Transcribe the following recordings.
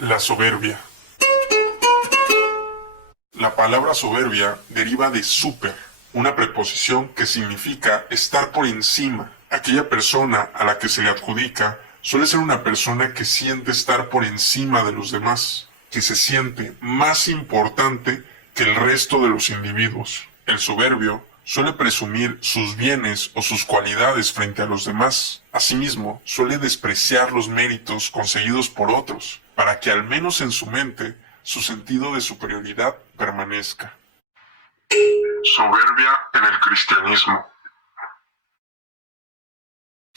La soberbia. La palabra soberbia deriva de super, una preposición que significa estar por encima. Aquella persona a la que se le adjudica suele ser una persona que siente estar por encima de los demás, que se siente más importante que el resto de los individuos. El soberbio suele presumir sus bienes o sus cualidades frente a los demás. Asimismo, suele despreciar los méritos conseguidos por otros, para que al menos en su mente su sentido de superioridad permanezca. Soberbia en el cristianismo.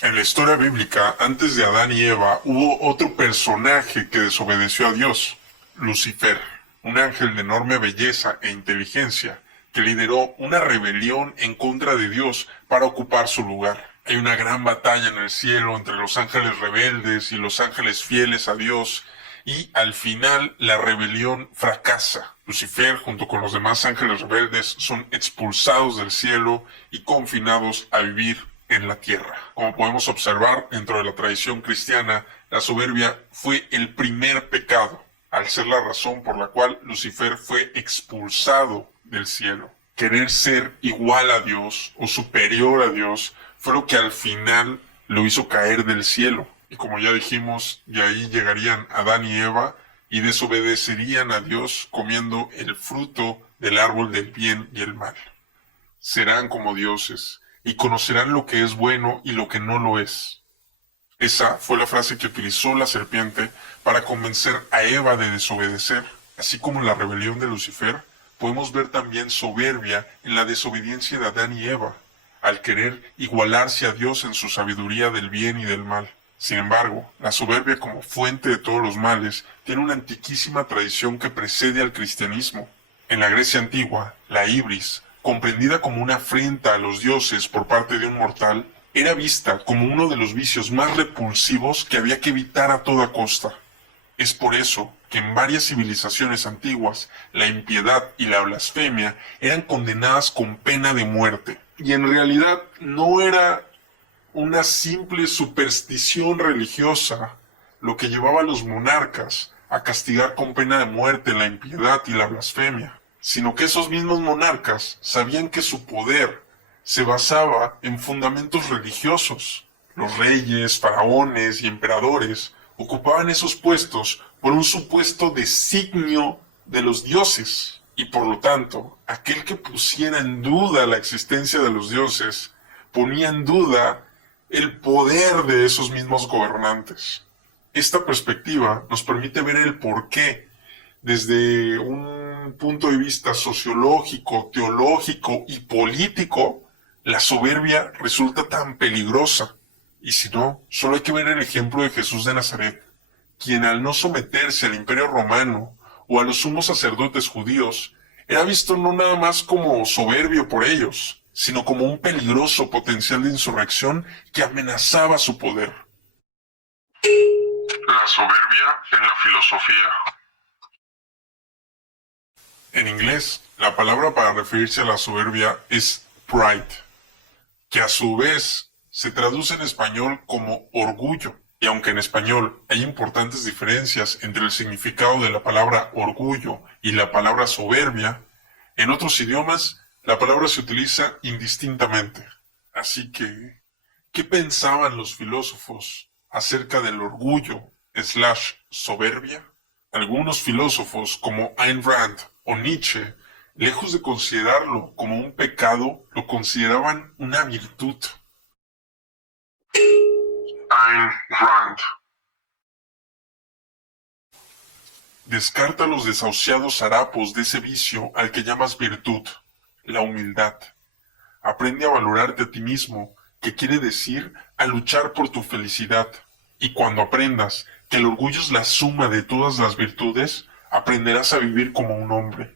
En la historia bíblica, antes de Adán y Eva, hubo otro personaje que desobedeció a Dios, Lucifer, un ángel de enorme belleza e inteligencia, que lideró una rebelión en contra de Dios para ocupar su lugar. Hay una gran batalla en el cielo entre los ángeles rebeldes y los ángeles fieles a Dios, y al final la rebelión fracasa. Lucifer, junto con los demás ángeles rebeldes, son expulsados del cielo y confinados a vivir en la tierra. Como podemos observar dentro de la tradición cristiana, la soberbia fue el primer pecado, al ser la razón por la cual Lucifer fue expulsado del cielo. Querer ser igual a Dios o superior a Dios fue lo que al final lo hizo caer del cielo. Y como ya dijimos, de ahí llegarían Adán y Eva y desobedecerían a Dios comiendo el fruto del árbol del bien y el mal. Serán como dioses y conocerán lo que es bueno y lo que no lo es. Esa fue la frase que utilizó la serpiente para convencer a Eva de desobedecer. Así como en la rebelión de Lucifer, podemos ver también soberbia en la desobediencia de Adán y Eva, al querer igualarse a Dios en su sabiduría del bien y del mal. Sin embargo, la soberbia como fuente de todos los males tiene una antiquísima tradición que precede al cristianismo. En la Grecia antigua, la ibris, comprendida como una afrenta a los dioses por parte de un mortal, era vista como uno de los vicios más repulsivos que había que evitar a toda costa. Es por eso que en varias civilizaciones antiguas, la impiedad y la blasfemia eran condenadas con pena de muerte. Y en realidad no era una simple superstición religiosa lo que llevaba a los monarcas a castigar con pena de muerte la impiedad y la blasfemia, sino que esos mismos monarcas sabían que su poder se basaba en fundamentos religiosos. Los reyes, faraones y emperadores ocupaban esos puestos por un supuesto designio de los dioses, y por lo tanto, aquel que pusiera en duda la existencia de los dioses ponía en duda el poder de esos mismos gobernantes. Esta perspectiva nos permite ver el porqué, desde un punto de vista sociológico, teológico y político, la soberbia resulta tan peligrosa. Y si no, solo hay que ver el ejemplo de Jesús de Nazaret, quien al no someterse al Imperio Romano o a los sumos sacerdotes judíos, era visto no nada más como soberbio por ellos, sino como un peligroso potencial de insurrección que amenazaba su poder. La soberbia en la filosofía. En inglés, la palabra para referirse a la soberbia es pride, que a su vez se traduce en español como orgullo. Y aunque en español hay importantes diferencias entre el significado de la palabra orgullo y la palabra soberbia, en otros idiomas la palabra se utiliza indistintamente. Así que, ¿qué pensaban los filósofos acerca del orgullo / soberbia? Algunos filósofos como Ayn Rand o Nietzsche, lejos de considerarlo como un pecado, lo consideraban una virtud. Ayn Rand. Descarta los desahuciados harapos de ese vicio al que llamas virtud, la humildad. Aprende a valorarte a ti mismo, que quiere decir a luchar por tu felicidad. Y cuando aprendas que el orgullo es la suma de todas las virtudes, aprenderás a vivir como un hombre.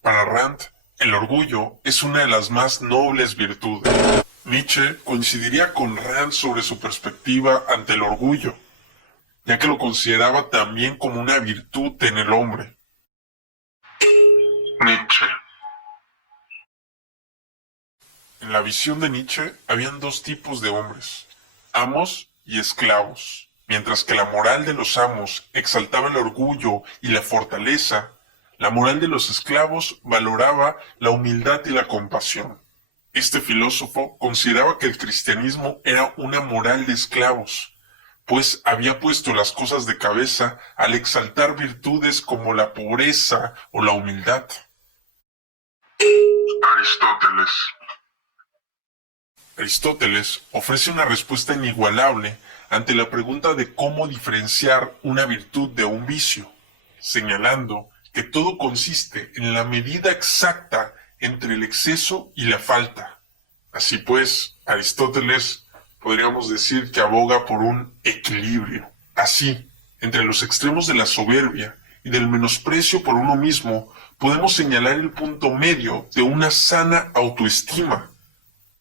Para Rand, el orgullo es una de las más nobles virtudes. Nietzsche coincidiría con Rand sobre su perspectiva ante el orgullo, ya que lo consideraba también como una virtud en el hombre. Nietzsche. En la visión de Nietzsche habían dos tipos de hombres, amos y esclavos. Mientras que la moral de los amos exaltaba el orgullo y la fortaleza, la moral de los esclavos valoraba la humildad y la compasión. Este filósofo consideraba que el cristianismo era una moral de esclavos, pues había puesto las cosas de cabeza al exaltar virtudes como la pobreza o la humildad. Aristóteles ofrece una respuesta inigualable ante la pregunta de cómo diferenciar una virtud de un vicio, señalando que todo consiste en la medida exacta entre el exceso y la falta. Así pues, Aristóteles podríamos decir que aboga por un equilibrio. Así, entre los extremos de la soberbia y del menosprecio por uno mismo, podemos señalar el punto medio de una sana autoestima.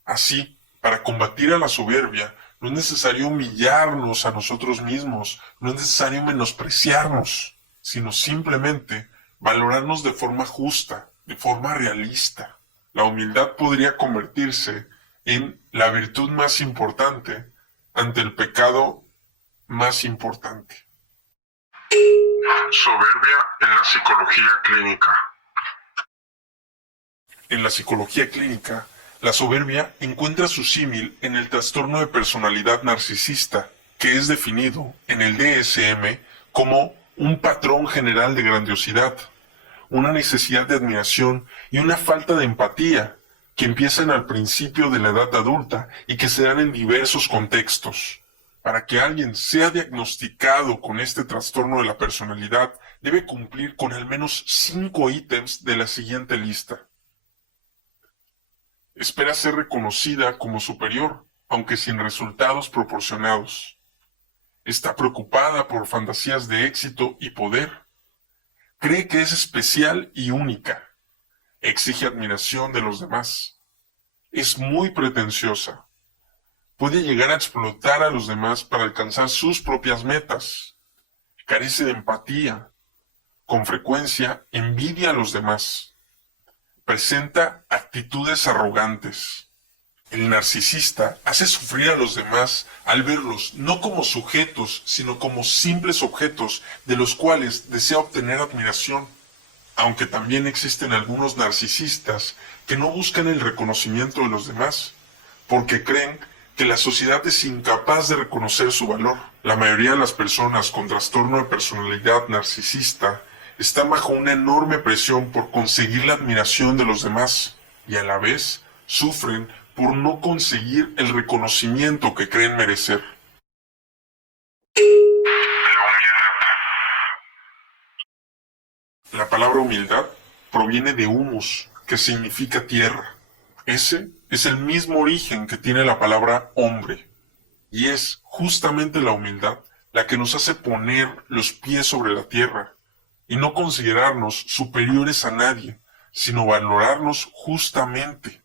Así, para combatir a la soberbia, no es necesario humillarnos a nosotros mismos, no es necesario menospreciarnos, sino simplemente valorarnos de forma justa, de forma realista. La humildad podría convertirse en la virtud más importante ante el pecado más importante. Soberbia en la psicología clínica. En la psicología clínica, la soberbia encuentra su símil en el trastorno de personalidad narcisista, que es definido en el DSM como un patrón general de grandiosidad, una necesidad de admiración y una falta de empatía, que empiezan al principio de la edad adulta y que se dan en diversos contextos. Para que alguien sea diagnosticado con este trastorno de la personalidad, debe cumplir con al menos 5 ítems de la siguiente lista. Espera ser reconocida como superior, aunque sin resultados proporcionados. Está preocupada por fantasías de éxito y poder. Cree que es especial y única. Exige admiración de los demás. Es muy pretenciosa. Puede llegar a explotar a los demás para alcanzar sus propias metas. Carece de empatía. Con frecuencia envidia a los demás. Presenta actitudes arrogantes. El narcisista hace sufrir a los demás al verlos no como sujetos, sino como simples objetos de los cuales desea obtener admiración. Aunque también existen algunos narcisistas que no buscan el reconocimiento de los demás, porque creen que la sociedad es incapaz de reconocer su valor. La mayoría de las personas con trastorno de personalidad narcisista están bajo una enorme presión por conseguir la admiración de los demás y a la vez sufren por no conseguir el reconocimiento que creen merecer. La palabra humildad proviene de humus, que significa tierra. Ese es el mismo origen que tiene la palabra hombre, y es justamente la humildad la que nos hace poner los pies sobre la tierra y no considerarnos superiores a nadie, sino valorarnos justamente.